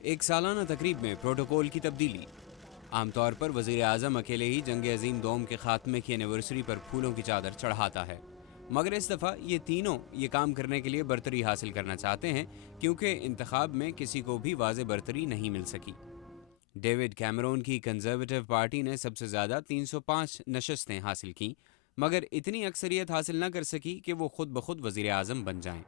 ایک سالانہ تقریب میں پروٹوکول کی تبدیلی۔ عام طور پر وزیر اعظم اکیلے ہی جنگ عظیم دوم کے خاتمے کی اینیورسری پر پھولوں کی چادر چڑھاتا ہے، مگر اس دفعہ یہ تینوں یہ کام کرنے کے لیے برتری حاصل کرنا چاہتے ہیں، کیونکہ انتخاب میں کسی کو بھی واضح برتری نہیں مل سکی۔ ڈیوڈ کیمرون کی کنزرویٹو پارٹی نے سب سے زیادہ 305 نشستیں حاصل کیں، مگر اتنی اکثریت حاصل نہ کر سکی کہ وہ خود بخود وزیر اعظم بن جائیں۔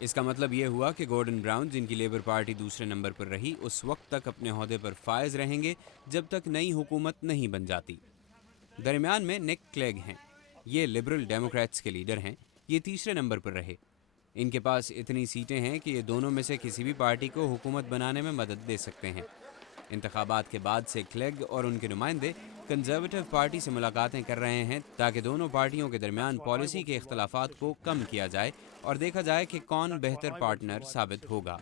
اس کا مطلب یہ ہوا کہ گورڈن براؤن، جن کی لیبر پارٹی دوسرے نمبر پر رہی، اس وقت تک اپنے عہدے پر فائز رہیں گے جب تک نئی حکومت نہیں بن جاتی۔ درمیان میں نک کلیگ ہیں، یہ لبرل ڈیموکریٹس کے لیڈر ہیں، یہ تیسرے نمبر پر رہے۔ ان کے پاس اتنی سیٹیں ہیں کہ یہ دونوں میں سے کسی بھی پارٹی کو حکومت بنانے میں مدد دے سکتے ہیں۔ انتخابات کے بعد سے کلیگ اور ان کے نمائندے کنزرویٹو پارٹی سے ملاقاتیں کر رہے ہیں تاکہ دونوں پارٹیوں کے درمیان پالیسی کے اختلافات کو کم کیا جائے اور دیکھا جائے کہ کون بہتر پارٹنر ثابت ہوگا۔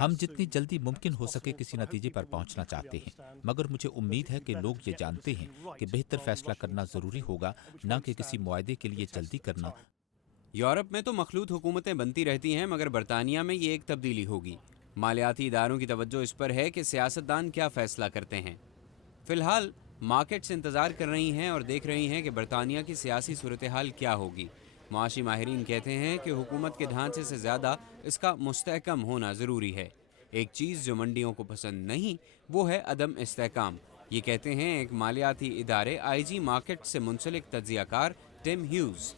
ہم جتنی جلدی ممکن ہو سکے کسی نتیجے پر پہنچنا چاہتے ہیں، مگر مجھے امید ہے کہ لوگ یہ جانتے ہیں کہ بہتر فیصلہ کرنا ضروری ہوگا، نہ کہ کسی معاہدے کے لیے جلدی کرنا۔ یورپ میں تو مخلوط حکومتیں بنتی رہتی ہیں، مگر برطانیہ میں یہ ایک تبدیلی ہوگی۔ مالیاتی اداروں کی توجہ اس پر ہے کہ سیاستدان کیا فیصلہ کرتے ہیں۔ فی الحال مارکیٹس انتظار کر رہی ہیں اور دیکھ رہی ہیں کہ برطانیہ کی سیاسی صورتحال کیا ہوگی۔ معاشی ماہرین کہتے ہیں کہ حکومت کے ڈھانچے سے زیادہ اس کا مستحکم ہونا ضروری ہے۔ ایک چیز جو منڈیوں کو پسند نہیں، وہ ہے عدم استحکام، یہ کہتے ہیں ایک مالیاتی ادارے آئی جی مارکیٹ سے منسلک تجزیہ کار ٹم ہیوز۔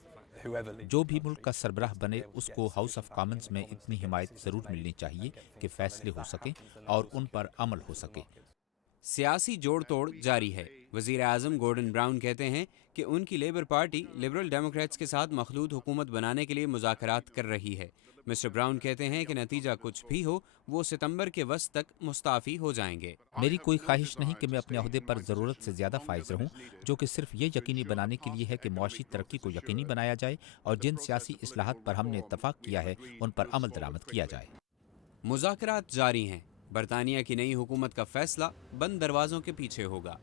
جو بھی ملک کا سربراہ بنے، اس کو ہاؤس آف کامنز میں اتنی حمایت ضرور ملنی چاہیے کہ فیصلے ہو سکیں اور ان پر عمل ہو سکے۔ سیاسی جوڑ توڑ جاری ہے۔ وزیر اعظم گورڈن براؤن کہتے ہیں کہ ان کی لیبر پارٹی لبرل ڈیموکریٹس کے ساتھ مخلوط حکومت بنانے کے لیے مذاکرات کر رہی ہے۔ مسٹر براؤن کہتے ہیں کہ نتیجہ کچھ بھی ہو، وہ ستمبر کے وسط تک مستعفی ہو جائیں گے۔ میری کوئی خواہش نہیں کہ میں اپنے عہدے پر ضرورت سے زیادہ فائز رہوں، جو کہ صرف یہ یقینی بنانے کے لیے ہے کہ معاشی ترقی کو یقینی بنایا جائے اور جن سیاسی اصلاحات پر ہم نے اتفاق کیا ہے ان پر عمل درآمد کیا جائے۔ مذاکرات جاری ہیں۔ برطانیہ کی نئی حکومت کا فیصلہ بند دروازوں کے پیچھے ہوگا۔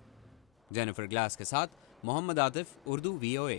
جینیفر گلاس کے ساتھ محمد عاطف، اردو VOA۔